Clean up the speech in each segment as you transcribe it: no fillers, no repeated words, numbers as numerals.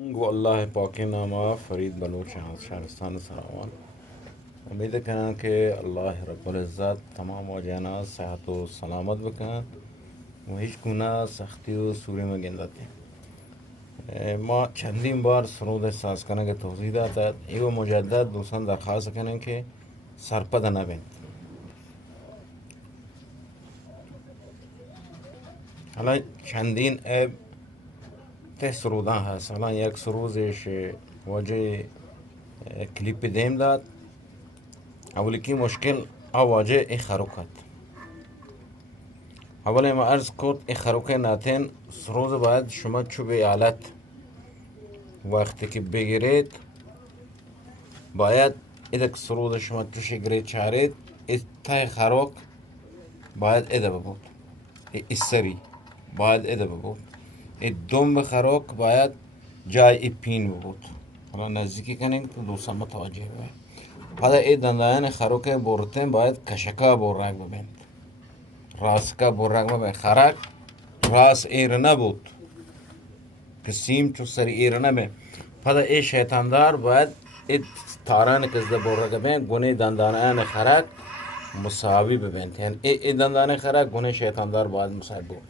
والله باقی नामा फरीद बलूच शहरस्तान सरावान उम्मीद करें कि अल्लाह रब्बुल इज़्ज़त तमाम वाजना सेहत व सलामत बकन و هیچ گونه سختی و سوری ما گنداتی ما چندین بار سرود ساز کنه که توضیح داد ایو مجدد دوستان درخواست کنن که سرپد نبین حالا چندین اب ته سرودان هست حالا یک سروزش واجه کلیپ دیم داد اولی کی مشکل واجه ای خروکت اولی ما عرض کرد ای خروک ناتین سروز باید شما چوب آلت وقتی که بگیرید باید ایدک سرود شما توش گرید چارید ای تای خروک باید ایده ببود ای سری باید ایده ببود ای دم خروک باید جای ای پین ببود حالا نزدیکی کنین تو دوستان متوجه باید بعد ای دندان خروک بورتن باید کشکا بورک ببین راست بورک ببین خرک راست ایر نبود که سیم چو سری ایر نبین بعد ای شیطاندار باید ای تاران کزده بورک ببین گونه دندان خرک مساوی ببین یعنی ای دندان خرک گونه شیطاندار باید مساوی بود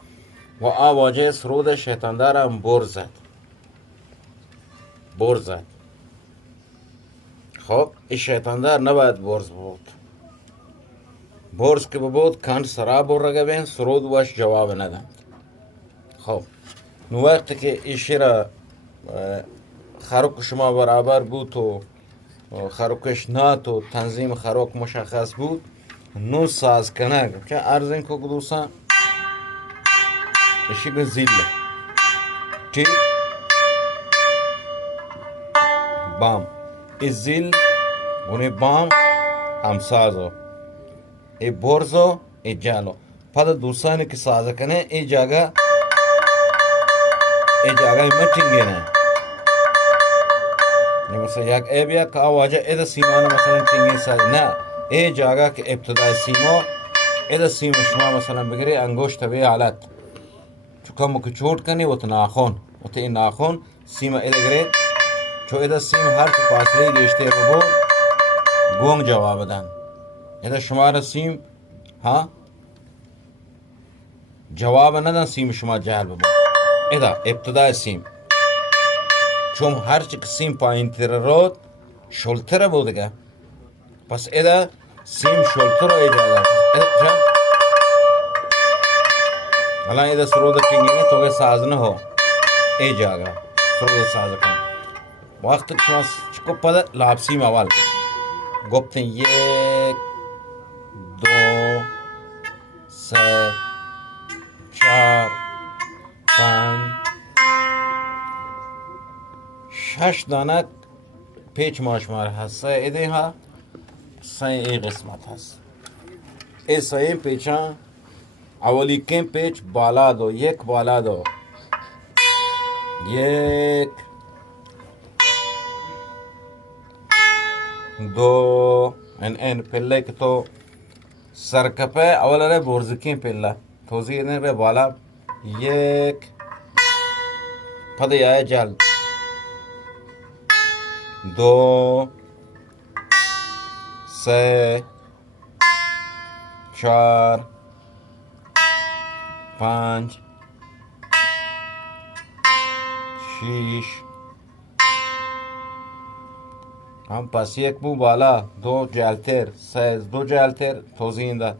و آواجه سرود شیطاندار هم بور زد خب این شیطاندار نباید برز بود برز که بود کان سرا بور رگه بین سرود واش جواب ندن خب نو وقت که ایشی را خروک شما برابر بود تو خروکش نه تو تنظیم خروک مشخص بود نو ساز کنه چه ارزین که دوستان ایشی که زیل چی بام ای زیل گونه بام هم سازو ای برزو ای جالو پدا دوستانی که سازه کنه ای جاگه مچینگه نه مثلا یک ای بیا که آواجه ایده سیمانه مثلا چینگه سازه نه ای جاگه که ابتدای سیمو ایده سیم شما مثلا بگیری انگوشت به حالت چکمو که چوٹ کنی و ناخون و این ناخون سیم ایده گرید چو ایده سیم هر که فاصله گشته ببو گونگ جواب دن ایده شما را سیم ها جواب ندن سیم شما جهل ببو ایده ابتدای سیم چون هر چی که سیم پایین تر رود شلتر بودگه پس ایده سیم شلتر رو ایده ایده چه حالا ایده سرود کنگینی توگه ساز نه هو ای جاگه سرود ساز کن وقتی که شما چکو پده لابسیم اول گفتن یک دو سه چار پنج شش دانه پیچ ماشمار هست سه ایده ها سه ای قسمت هست ای سه این پیچان اولی کم پیچ بالا دو یک بالا دو یک دو این پله که تو سرکپه اول ره برزکین پله توضیح نه به بالا یک پده یای جل دو سه چار پنج شیش هم پس یک بو بالا دو جلتر سه دو جلتر توضیح داد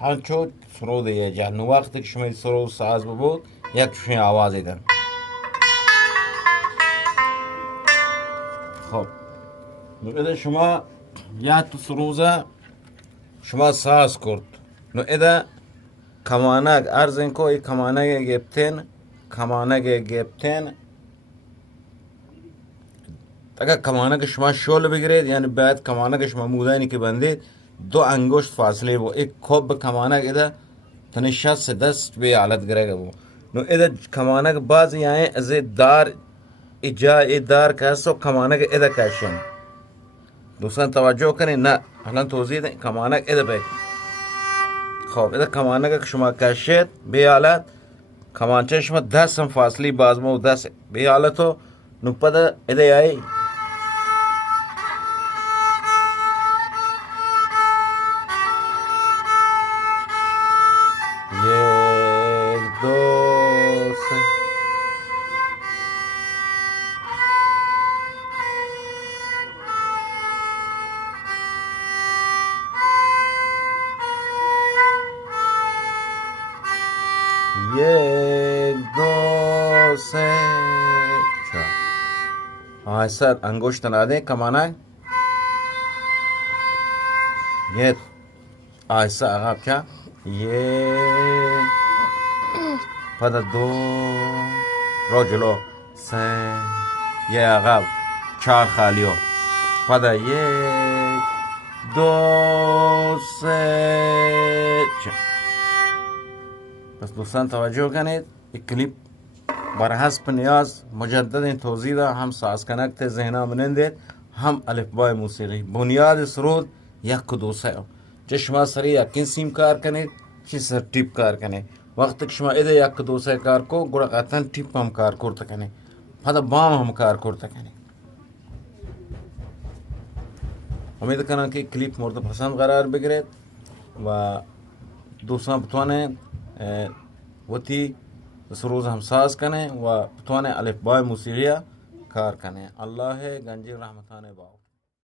همچو سرود یه جل نو وقتی که شما سرود ساز بود یک چوشین آواز ایدن خب نو ایده شما یا تو سروزه شما ساز کرد نو ایده کمانک ارزن که ای کمانک گپتن اگر کمانک شما شل بگیرید یعنی باید کمانک شما مودانی که بندید دو انگشت فاصله بو یک کب کمانک ایده تنی 60 به حالت گره بو نو ایده کمانک بعضی یعنی از دار ای دار که هستو کمانک ایده کشن دوستان توجه کنید نه الان توضیح ده کمانک ایده بگید خب ایده کمانک که شما کشید به حالت کمانچه شما 10 فاصله بازمو 10 به حالتو نقطة إذا جاي یک دو سه یک دو سه چهار آهسته انگشت ناده کمانه یک آهسته عقب چه یک پد دو رو جلو سه یک عقب چهار خالیو پد یک دو سه چهار. پس دوستان توجه کنید این کلیپ بر حسب نیاز مجدد این توضیح ده هم ساز کنکت ذهنا منندید هم الفبای موسیقی بنیاد سرود یک و دو سه چه شما سری یکین سیم کار کنید چه سر ٹیپ کار کنید وقتی که شما ایده یک و دو سه کار کو گوڑا قطعا ٹیپ هم کار کرده کنید پدا بام هم کار کرده کنید. امید کنم که کلیپ مورد پسند قرار بگیرید و دوستان بتوانه وتی سروز هم ساز کنه و بتوانه الفبای موسیقی کار کنه. الله گنجی رحمتانه باو.